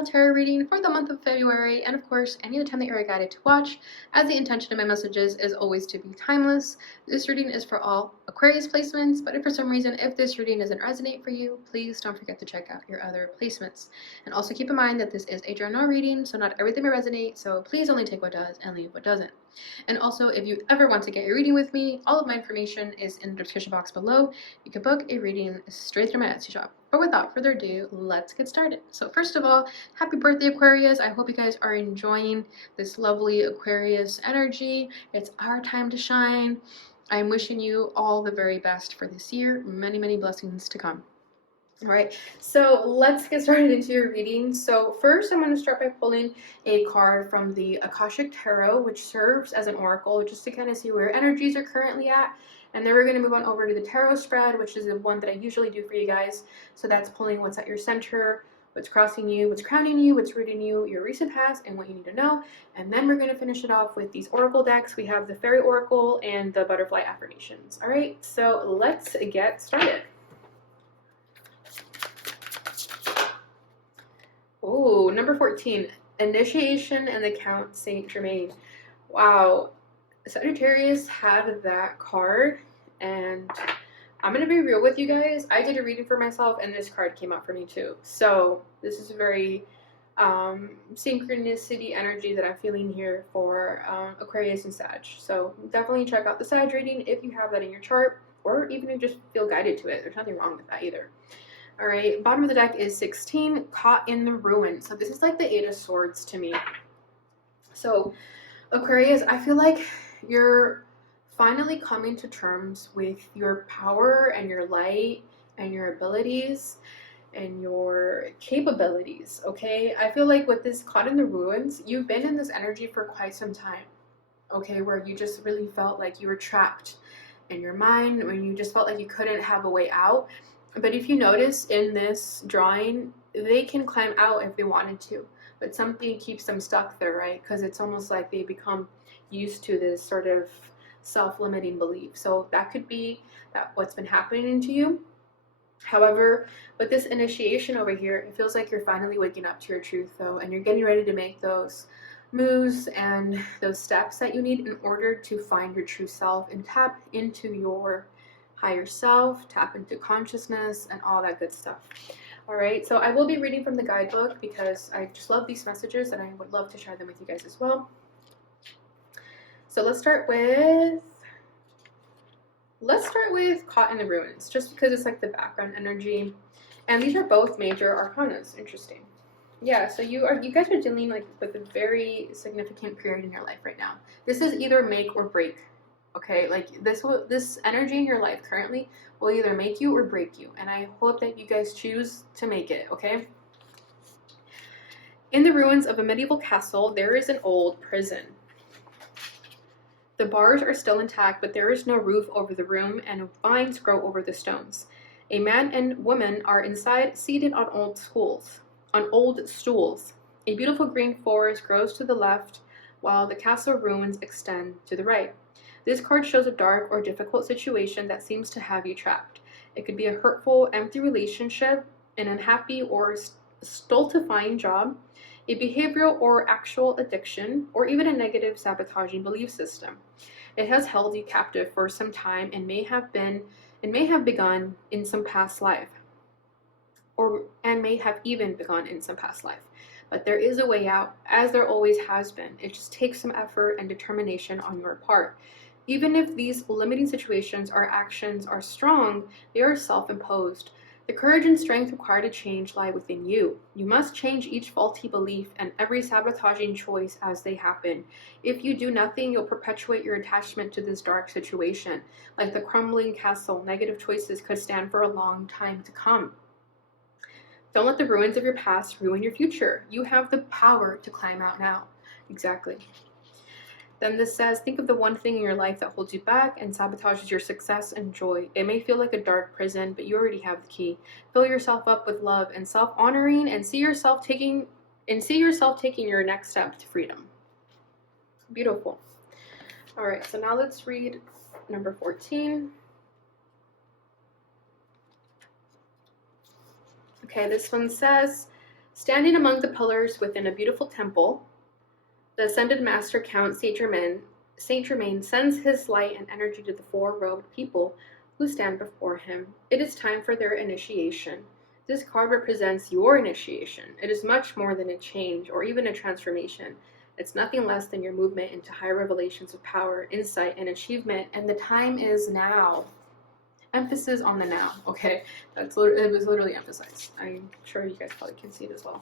general tarot reading for the month of February, and of course, any other time that you're guided to watch, as the intention of my messages is always to be timeless. This reading is for all Aquarius placements, but if for some reason, if this reading doesn't resonate for you, please don't forget to check out your other placements. And also keep in mind that this is a general reading, so not everything may resonate, so please only take what does and leave what doesn't. And also, if you ever want to get a reading with me, all of my information is in the description box below. You can book a reading straight through my Etsy shop. But without further ado, let's get started. So first of all, happy birthday, Aquarius. I hope you guys are enjoying this lovely Aquarius energy. It's our time to shine. I'm wishing you all the very best for this year. Many, many blessings to come. All right, so let's get started into your reading. So first, I'm going to start by pulling a card from the Akashic Tarot, which serves as an oracle, just to kind of see where energies are currently at. And then we're going to move on over to the tarot spread, which is the one that I usually do for you guys. So that's pulling what's at your center, what's crossing you, what's crowning you, what's rooting you, your recent past, and what you need to know. And then we're going to finish it off with these oracle decks. We have the Fairy Oracle and the Butterfly Affirmations. All right, so let's get started. Oh, number 14, Initiation and the Count Saint Germain. Wow, Sagittarius had that card, and I'm going to be real with you guys. I did a reading for myself, and this card came out for me too. So this is a very synchronicity energy that I'm feeling here for Aquarius and Sag. So definitely check out the Sag reading if you have that in your chart, or even if you just feel guided to it. There's nothing wrong with that either. All right, bottom of the deck is 16, Caught in the Ruin. So this is like the Eight of Swords to me. So Aquarius, I feel like you're finally coming to terms with your power and your light and your abilities and your capabilities, okay? I feel like with this Caught in the Ruins, you've been in this energy for quite some time, okay? Where you just really felt like you were trapped in your mind, when you just felt like you couldn't have a way out. But if you notice in this drawing, they can climb out if they wanted to, but something keeps them stuck there, right? Because it's almost like they become used to this sort of self-limiting belief. So that could be that what's been happening to you. However, with this initiation over here, it feels like you're finally waking up to your truth, though, and you're getting ready to make those moves and those steps that you need in order to find your true self and tap into your higher self, tap into consciousness, and all that good stuff. All right, so I will be reading from the guidebook because I just love these messages and I would love to share them with you guys as well. So let's start with Caught in the Ruins, just because it's like the background energy. And these are both major arcanas. Interesting. Yeah, so you guys are dealing like with a very significant period in your life right now. This is either make or break. Okay, like this energy in your life currently will either make you or break you, and I hope that you guys choose to make it, okay? In the ruins of a medieval castle, there is an old prison. The bars are still intact, but there is no roof over the room, and vines grow over the stones. A man and woman are inside, seated on old stools. A beautiful green forest grows to the left, while the castle ruins extend to the right. This card shows a dark or difficult situation that seems to have you trapped. It could be a hurtful, empty relationship, an unhappy or stultifying job, a behavioral or actual addiction, or even a negative sabotaging belief system. It has held you captive for some time and may have begun in some past life, and may have even begun in some past life. But there is a way out, as there always has been. It just takes some effort and determination on your part. Even if these limiting situations or actions are strong, they are self-imposed. The courage and strength required to change lie within you. You must change each faulty belief and every sabotaging choice as they happen. If you do nothing, you'll perpetuate your attachment to this dark situation. Like the crumbling castle, negative choices could stand for a long time to come. Don't let the ruins of your past ruin your future. You have the power to climb out now. Exactly. Then this says, think of the one thing in your life that holds you back and sabotages your success and joy. It may feel like a dark prison, but you already have the key. Fill yourself up with love and self-honoring, and see yourself taking your next step to freedom. Beautiful. All right, so now let's read number 14. Okay, this one says, Standing among the pillars within a beautiful temple, the ascended master Count Saint Germain sends his light and energy to the four-robed people who stand before him. It is time for their initiation. This card represents your initiation. It is much more than a change or even a transformation. It's nothing less than your movement into higher revelations of power, insight, and achievement, and the time is now. Emphasis on the now, okay? It was literally emphasized. I'm sure you guys probably can see it as well.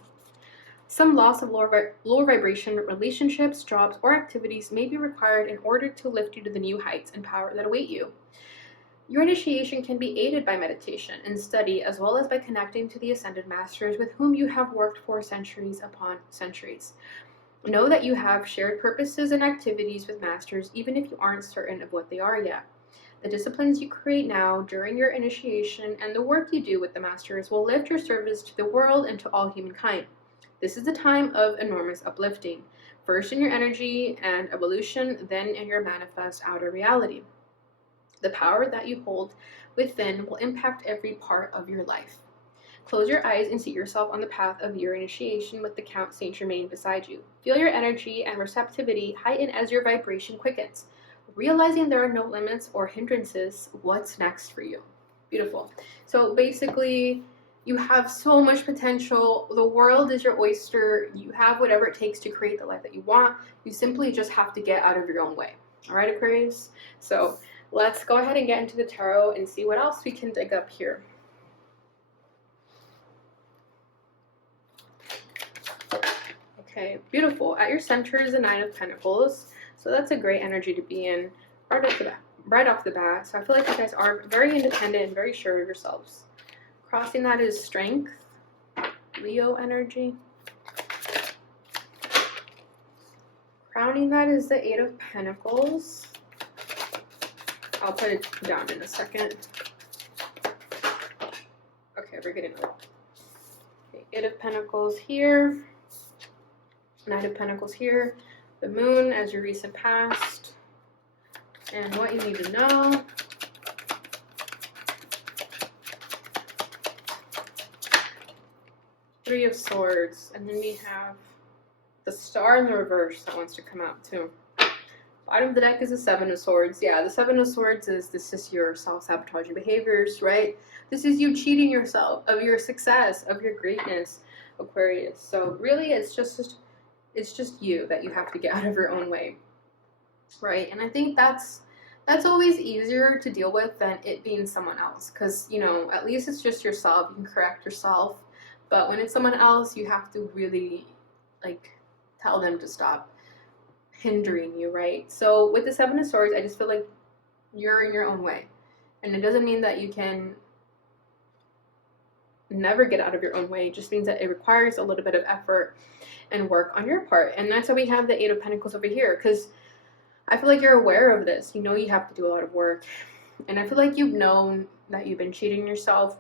Some loss of lower vibration relationships, jobs, or activities may be required in order to lift you to the new heights and power that await you. Your initiation can be aided by meditation and study, as well as by connecting to the ascended masters with whom you have worked for centuries upon centuries. Know that you have shared purposes and activities with masters, even if you aren't certain of what they are yet. The disciplines you create now during your initiation and the work you do with the masters will lift your service to the world and to all humankind. This is a time of enormous uplifting, first in your energy and evolution, then in your manifest outer reality. The power that you hold within will impact every part of your life. Close your eyes and see yourself on the path of your initiation with the Count Saint Germain beside you. Feel your energy and receptivity heighten as your vibration quickens. Realizing there are no limits or hindrances, what's next for you? Beautiful. So basically, you have so much potential. The world is your oyster. You have whatever it takes to create the life that you want. You simply just have to get out of your own way. All right, Aquarius? So let's go ahead and get into the tarot and see what else we can dig up here. Okay, beautiful. At your center is the Nine of Pentacles. So that's a great energy to be in right off the bat. So I feel like you guys are very independent and very sure of yourselves. Crossing that is strength, Leo energy. Crowning that is the Eight of Pentacles. I'll put it down in a second. Okay, we're getting it. Okay, Eight of Pentacles here. Knight of Pentacles here. The Moon as your recent past. And what you need to know. Three of Swords. And then we have the Star in the reverse that wants to come out too. Bottom of the deck is the Seven of Swords. Yeah, the Seven of Swords is this is your self-sabotaging behaviors, right? This is you cheating yourself of your success, of your greatness, Aquarius. So really it's just you that you have to get out of your own way, right? And I think that's always easier to deal with than it being someone else, because you know, at least it's just yourself. You can correct yourself. But when it's someone else, you have to really like tell them to stop hindering you, right? So with the Seven of Swords, I just feel like you're in your own way, and it doesn't mean that you can never get out of your own way. It just means that it requires a little bit of effort and work on your part. And that's why we have the Eight of Pentacles over here, because I feel like you're aware of this. You know you have to do a lot of work, and I feel like you've known that you've been cheating yourself.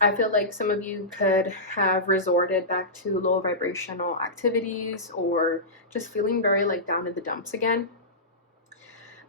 I feel like some of you could have resorted back to low vibrational activities or just feeling very like down in the dumps again.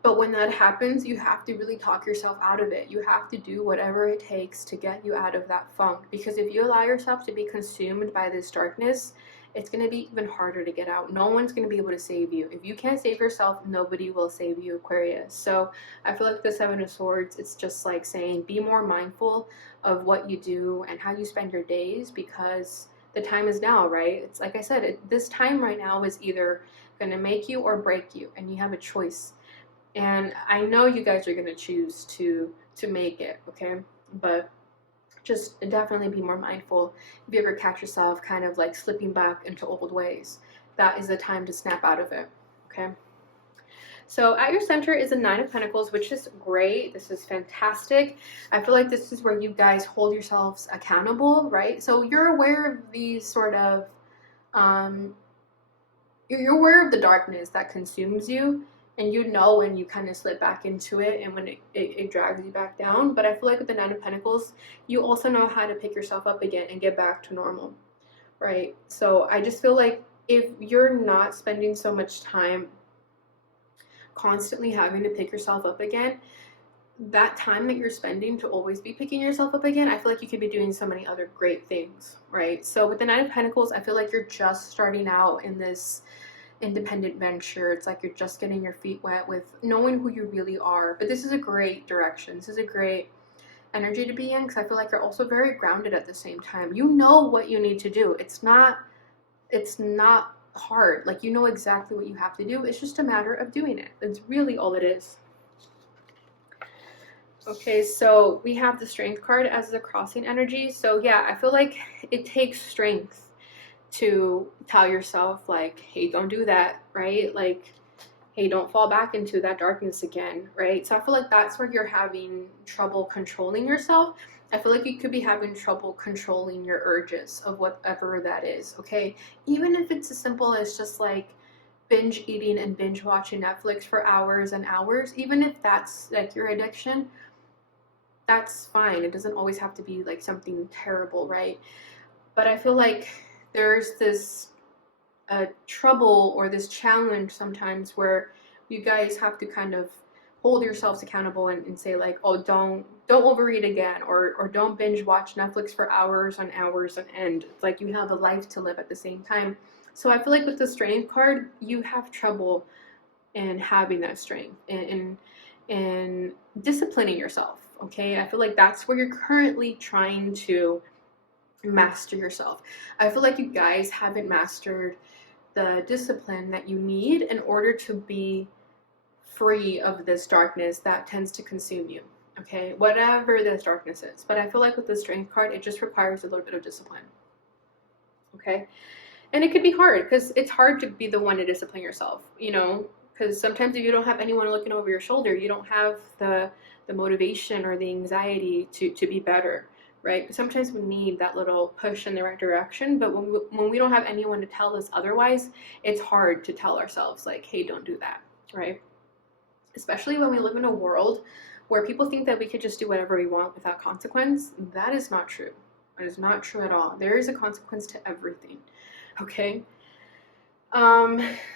But when that happens, you have to really talk yourself out of it. You have to do whatever it takes to get you out of that funk. Because if you allow yourself to be consumed by this darkness, it's going to be even harder to get out. No one's going to be able to save you. If you can't save yourself, nobody will save you, Aquarius. So I feel like the Seven of Swords, it's just like saying be more mindful of what you do and how you spend your days, because the time is now, right? It's like I said, this time right now is either going to make you or break you, and you have a choice. And I know you guys are going to choose to make it, okay? But just definitely be more mindful. If you ever catch yourself kind of like slipping back into old ways, that is the time to snap out of it, okay? So at your center is a Nine of Pentacles, which is great. This is fantastic. I feel like this is where you guys hold yourselves accountable, right? So you're aware of these sort of, you're aware of the darkness that consumes you, and you know when you kind of slip back into it and when it drags you back down. But I feel like with the Nine of Pentacles, you also know how to pick yourself up again and get back to normal, right? So I just feel like if you're not spending so much time constantly having to pick yourself up again, that time that you're spending to always be picking yourself up again, I feel like you could be doing so many other great things, right? So with the Nine of Pentacles, I feel like you're just starting out in this independent venture. It's like you're just getting your feet wet with knowing who you really are. But this is a great direction. This is a great energy to be in, because I feel like you're also very grounded at the same time. You know what you need to do. It's not hard. Like, you know exactly what you have to do. It's just a matter of doing it. That's really all it is. Okay, so we have the Strength card as the crossing energy. So yeah, I feel like it takes strength to tell yourself, like, hey, don't do that, right? Like, hey, don't fall back into that darkness again, right? So I feel like that's where you're having trouble controlling yourself. I feel like you could be having trouble controlling your urges of whatever that is, okay? Even if it's as simple as just like binge eating and binge watching Netflix for hours and hours, even if that's like your addiction, that's fine. It doesn't always have to be like something terrible, right? But I feel like there's this trouble or this challenge sometimes where you guys have to kind of hold yourselves accountable and say like, oh, don't overeat again, or don't binge watch Netflix for hours on hours on end. It's like you have a life to live at the same time. So I feel like with the Strength card, you have trouble in having that strength and disciplining yourself. Okay, I feel like that's where you're currently trying to master yourself. I feel like you guys haven't mastered the discipline that you need in order to be free of this darkness that tends to consume you. Okay, whatever this darkness is. But I feel like with the Strength card, it just requires a little bit of discipline. Okay, and it could be hard because it's hard to be the one to discipline yourself, you know, because sometimes if you don't have anyone looking over your shoulder, you don't have the motivation or the anxiety to be better, right? Sometimes we need that little push in the right direction, but when we don't have anyone to tell us otherwise, it's hard to tell ourselves like, hey, don't do that, right? Especially when we live in a world where people think that we could just do whatever we want without consequence. That is not true. That is not true at all. There is a consequence to everything, okay?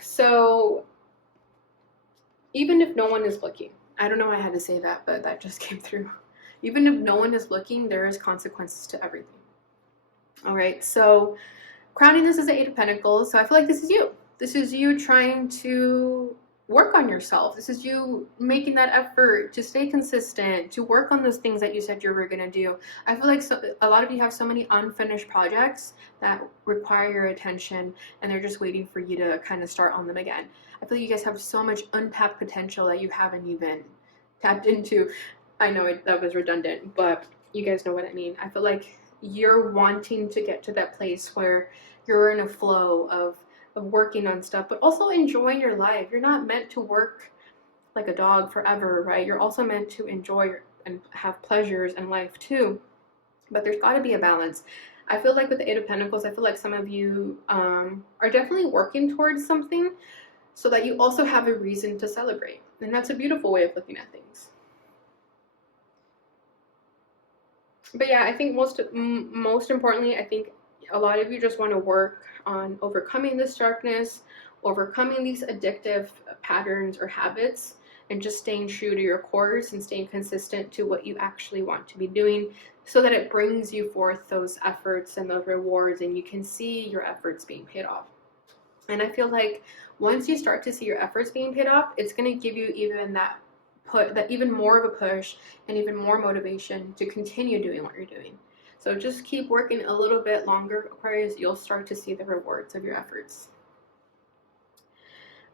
So even if no one is looking, I don't know why I had to say that, but that just came through. Even if no one is looking, there is consequences to everything. All right, so crowning this as the Eight of Pentacles, so I feel like this is you. This is you trying to work on yourself. This is you making that effort to stay consistent, to work on those things that you said you were going to do. I feel like a lot of you have so many unfinished projects that require your attention, and they're just waiting for you to kind of start on them again. I feel like you guys have so much untapped potential that you haven't even tapped into. I know that was redundant, but you guys know what I mean. I feel like you're wanting to get to that place where you're in a flow of working on stuff, but also enjoying your life. You're not meant to work like a dog forever, right? You're also meant to enjoy and have pleasures in life too. But there's got to be a balance. I feel like with the Eight of Pentacles, I feel like some of you are definitely working towards something so that you also have a reason to celebrate. And that's a beautiful way of looking at things. But yeah, I think most importantly, I think a lot of you just want to work on overcoming this darkness, overcoming these addictive patterns or habits, and just staying true to your course and staying consistent to what you actually want to be doing, so that it brings you forth those efforts and those rewards, and you can see your efforts being paid off. And I feel like once you start to see your efforts being paid off, it's going to give you even more of a push and even more motivation to continue doing what you're doing. So just keep working a little bit longer, Aquarius. You'll start to see the rewards of your efforts.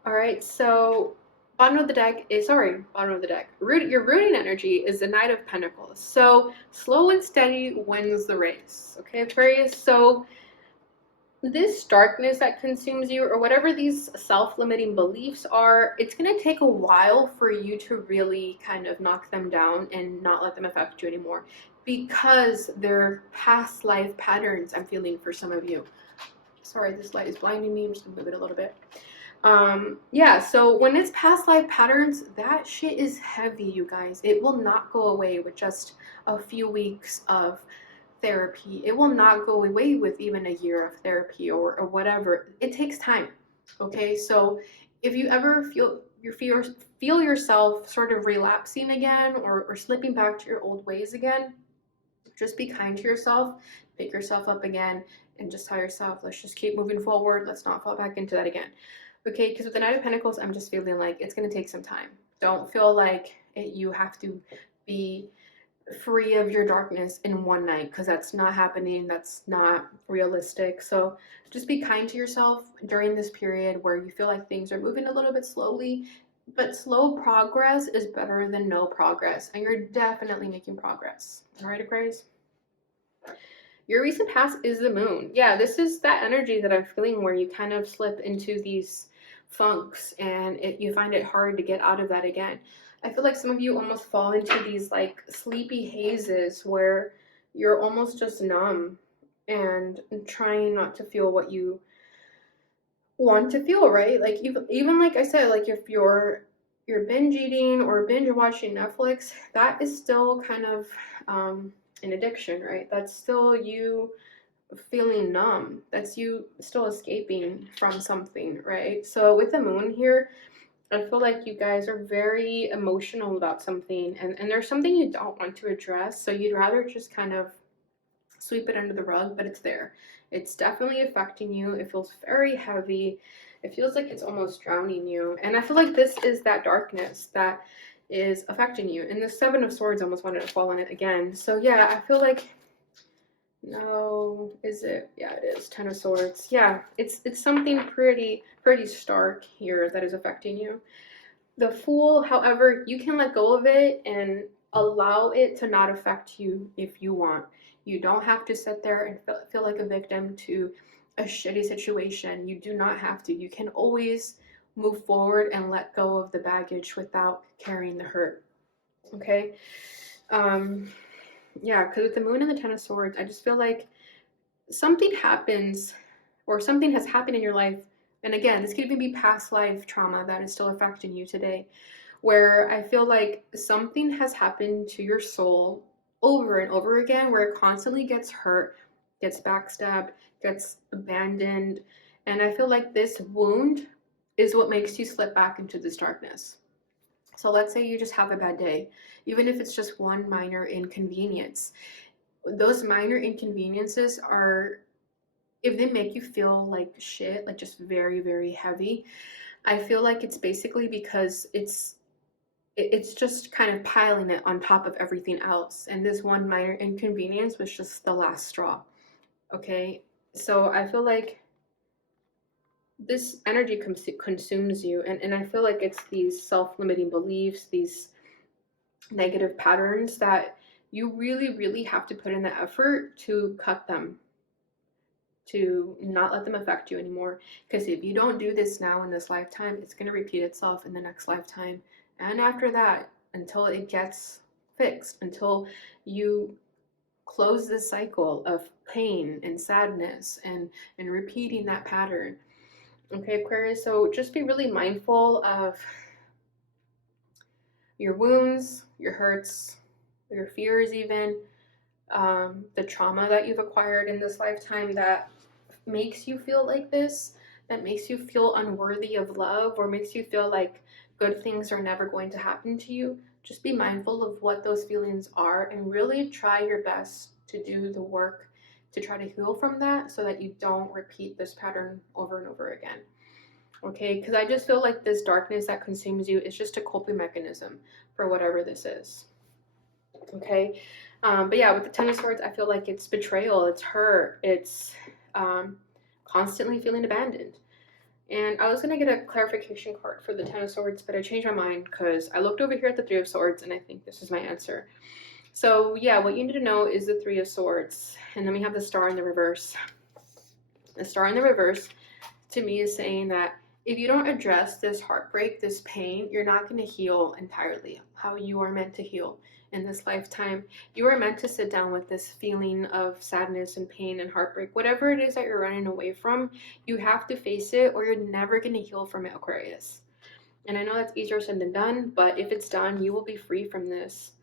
All right, so bottom of the deck. Your rooting energy is the Knight of Pentacles. So slow and steady wins the race. Okay, Aquarius. So this darkness that consumes you, or whatever these self-limiting beliefs are, it's going to take a while for you to really kind of knock them down and not let them affect you anymore, because they're past life patterns. I'm feeling for some of you. Sorry, this light is blinding me. I'm just gonna move it a little bit. Yeah, so when it's past life patterns, that shit is heavy, you guys. It will not go away with just a few weeks of therapy. It will not go away with even a year of therapy or whatever. It takes time. Okay, so if you ever feel you feel yourself sort of relapsing again, or slipping back to your old ways again, just be kind to yourself, pick yourself up again, and just tell yourself, let's just keep moving forward. Let's not fall back into that again. Okay, because with the Knight of Pentacles, I'm just feeling like it's going to take some time. Don't feel like you have to be free of your darkness in one night, because that's not happening. That's not realistic. So just be kind to yourself during this period where you feel like things are moving a little bit slowly, but slow progress is better than no progress, and you're definitely making progress. All right, Aquarius? Your recent past is the moon. Yeah, this is that energy that I'm feeling where you kind of slip into these funks, and you find it hard to get out of that again. I feel like some of you almost fall into these like sleepy hazes where you're almost just numb and trying not to feel what you want to feel, right? Like even like I said, like if you're binge eating or binge watching Netflix, that is still kind of an addiction, right? That's still you feeling numb. That's you still escaping from something, right? So with the moon here, I feel like you guys are very emotional about something, and there's something you don't want to address, so you'd rather just kind of sweep it under the rug, but it's there. It's definitely affecting you. It feels very heavy. It feels like it's almost drowning you. And I feel like this is that darkness that is affecting you. And the Seven of Swords almost wanted to fall on it again. So yeah, I feel like, no, is it? Yeah, it is. Ten of Swords. Yeah, it's something pretty stark here that is affecting you. The Fool, however, you can let go of it and allow it to not affect you if you want. You don't have to sit there and feel like a victim to a shitty situation. You do not have to. You can always move forward and let go of the baggage without carrying the hurt. Okay? Yeah, because with the Moon and the Ten of Swords, I just feel like something happens or something has happened in your life. And again, this could even be past life trauma that is still affecting you today, where I feel like something has happened to your soul over and over again, where it constantly gets hurt, gets backstabbed, gets abandoned. And I feel like this wound is what makes you slip back into this darkness. So let's say you just have a bad day, even if it's just one minor inconvenience. Those minor inconveniences are, if they make you feel like shit, like just very heavy, I feel like it's basically because it's just kind of piling it on top of everything else, and this one minor inconvenience was just the last straw. Okay, so I feel like this energy consumes you, and I feel like it's these self-limiting beliefs, these negative patterns that you really have to put in the effort to cut them, to not let them affect you anymore. Because if you don't do this now in this lifetime, it's going to repeat itself in the next lifetime. And after that, until it gets fixed, until you close this cycle of pain and sadness and repeating that pattern. Okay, Aquarius, so just be really mindful of your wounds, your hurts, your fears even, the trauma that you've acquired in this lifetime that makes you feel like this, that makes you feel unworthy of love, or makes you feel like good things are never going to happen to you. Just be mindful of what those feelings are and really try your best to do the work to try to heal from that, so that you don't repeat this pattern over and over again. Okay, because I just feel like this darkness that consumes you is just a coping mechanism for whatever this is. Okay, but yeah, with the Ten of Swords, I feel like it's betrayal, it's hurt, it's constantly feeling abandoned. And I was going to get a clarification card for the Ten of Swords, but I changed my mind because I looked over here at the Three of Swords, and I think this is my answer. So yeah, what you need to know is the Three of Swords, and then we have the Star in the reverse. The Star in the reverse to me is saying that if you don't address this heartbreak, this pain, you're not going to heal entirely how you are meant to heal in this lifetime. You are meant to sit down with this feeling of sadness and pain and heartbreak. Whatever it is that you're running away from, you have to face it, or you're never going to heal from it, Aquarius. And I know that's easier said than done, but if it's done, you will be free from this.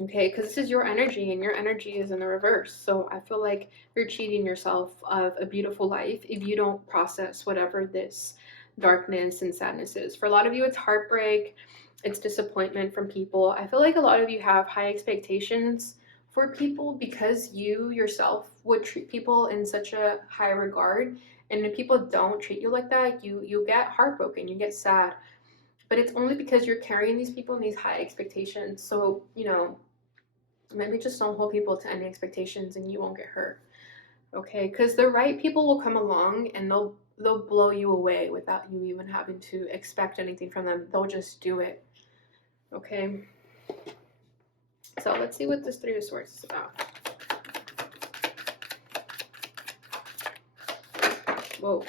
Okay, because this is your energy, and your energy is in the reverse. So I feel like you're cheating yourself of a beautiful life if you don't process whatever this darkness and sadnesses. For a lot of you, it's heartbreak, it's disappointment from people. I feel like a lot of you have high expectations for people because you yourself would treat people in such a high regard. And when people don't treat you like that, you get heartbroken, you get sad. But it's only because you're carrying these people and these high expectations. So, you know, maybe just don't hold people to any expectations and you won't get hurt. Okay? Because the right people will come along and they'll blow you away without you even having to expect anything from them. They'll just do it. Okay? So let's see what this Three of Swords is about. Whoa.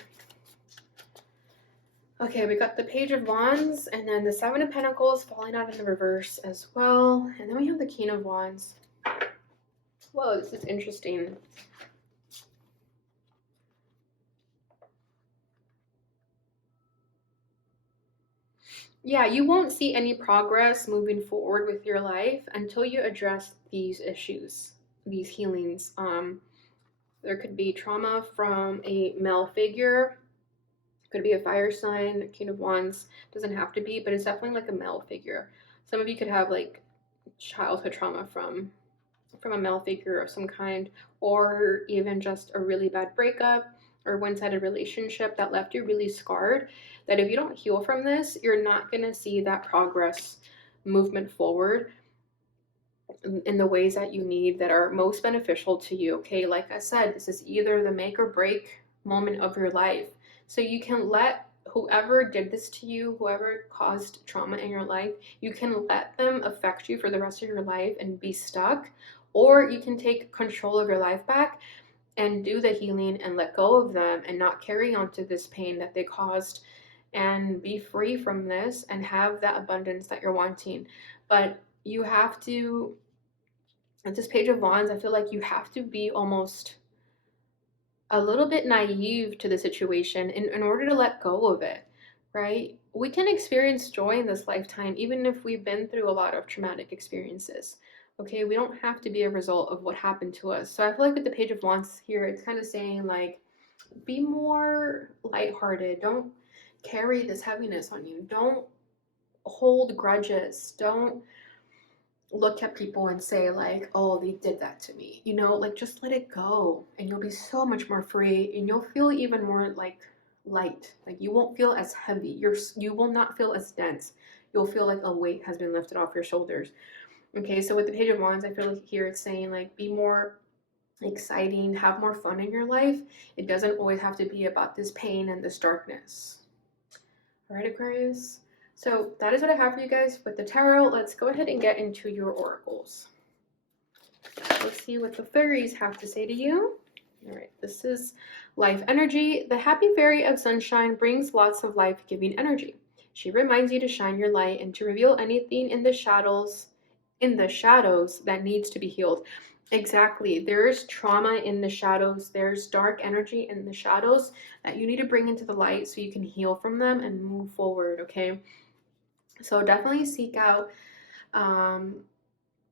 Okay, we got the Page of Wands, and then the Seven of Pentacles falling out in the reverse as well. And then we have the King of Wands. Whoa, this is interesting. Yeah, you won't see any progress moving forward with your life until you address these issues, these healings. There could be trauma from a male figure. Could be a fire sign. King of Wands doesn't have to be, but it's definitely like a male figure. Some of you could have like childhood trauma from a male figure of some kind, or even just a really bad breakup or one-sided relationship that left you really scarred, that if you don't heal from this, you're not going to see that progress, movement forward in the ways that you need that are most beneficial to you. Okay, like I said, this is either the make or break moment of your life. So you can let whoever did this to you, whoever caused trauma in your life, you can let them affect you for the rest of your life and be stuck, or you can take control of your life back and do the healing and let go of them and not carry on to this pain that they caused and be free from this and have that abundance that you're wanting. But you have to, at this Page of Wands, I feel like you have to be almost a little bit naive to the situation in order to let go of it, right? We can experience joy in this lifetime even if we've been through a lot of traumatic experiences. Okay, we don't have to be a result of what happened to us. So I feel like with the Page of Wands here, it's kind of saying like, be more lighthearted. Don't carry this heaviness on you. Don't hold grudges. Don't look at people and say like, oh, they did that to me, you know, like just let it go and you'll be so much more free and you'll feel even more like light. Like you won't feel as heavy. You will not feel as dense. You'll feel like a weight has been lifted off your shoulders. Okay, so with the Page of Wands, I feel like here it's saying like, be more exciting, have more fun in your life. It doesn't always have to be about this pain and this darkness. All right, Aquarius. So that is what I have for you guys with the tarot. Let's go ahead and get into your oracles. Let's see what the fairies have to say to you. All right, this is life energy. The happy fairy of sunshine brings lots of life-giving energy. She reminds you to shine your light and to reveal anything in the shadows that needs to be healed. Exactly. There's trauma in the shadows. There's dark energy in the shadows that you need to bring into the light so you can heal from them and move forward, okay? So definitely seek out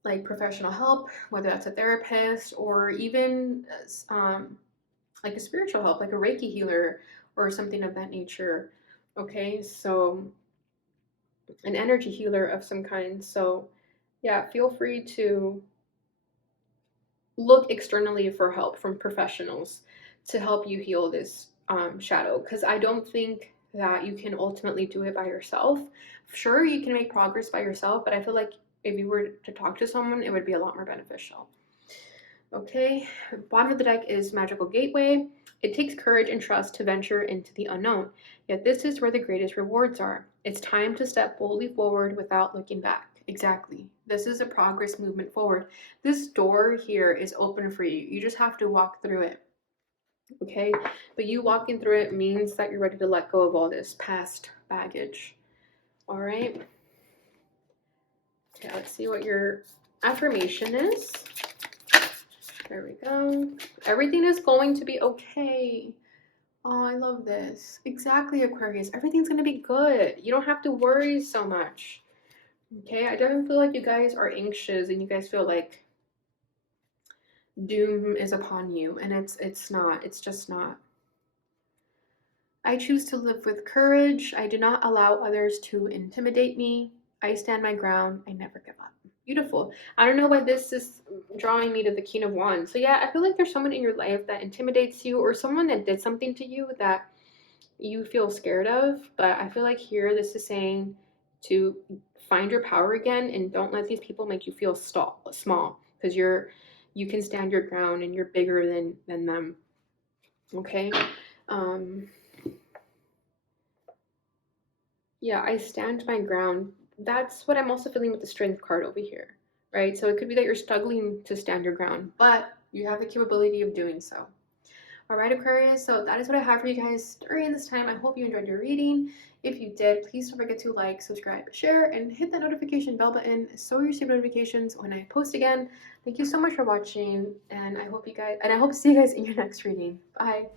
like professional help, whether that's a therapist or even like a spiritual help, like a Reiki healer or something of that nature. Okay, so an energy healer of some kind. So yeah, feel free to look externally for help from professionals to help you heal this shadow, because I don't think that you can ultimately do it by yourself. Sure, you can make progress by yourself, but I feel like if you were to talk to someone, it would be a lot more beneficial. Okay, bottom of the deck is Magical Gateway. It takes courage and trust to venture into the unknown, yet this is where the greatest rewards are. It's time to step boldly forward without looking back. Exactly. This is a progress movement forward. This door here is open for you. You just have to walk through it. Okay? But you walking through it means that you're ready to let go of all this past baggage. All right? Okay, let's see what your affirmation is. There we go. Everything is going to be okay. Oh, I love this. Exactly, Aquarius. Everything's going to be good. You don't have to worry so much. Okay, I don't feel like you guys are anxious and you guys feel like doom is upon you, and it's not. It's just not. I choose to live with courage. I do not allow others to intimidate me. I stand my ground. I never give up. Beautiful. I don't know why this is drawing me to the King of Wands. So yeah, I feel like there's someone in your life that intimidates you, or someone that did something to you that you feel scared of. But I feel like here this is saying to find your power again and don't let these people make you feel small, because you can stand your ground and you're bigger than them. Okay. um yeah, I stand my ground. That's what I'm also feeling with the strength card over here, right? So it could be that you're struggling to stand your ground, but you have the capability of doing so. All right, Aquarius, so that is what I have for you guys during this time. I hope you enjoyed your reading. If you did, please don't forget to like, subscribe, share, and hit that notification bell button so you receive notifications when I post again. Thank you so much for watching, and I hope to see you guys in your next reading. Bye.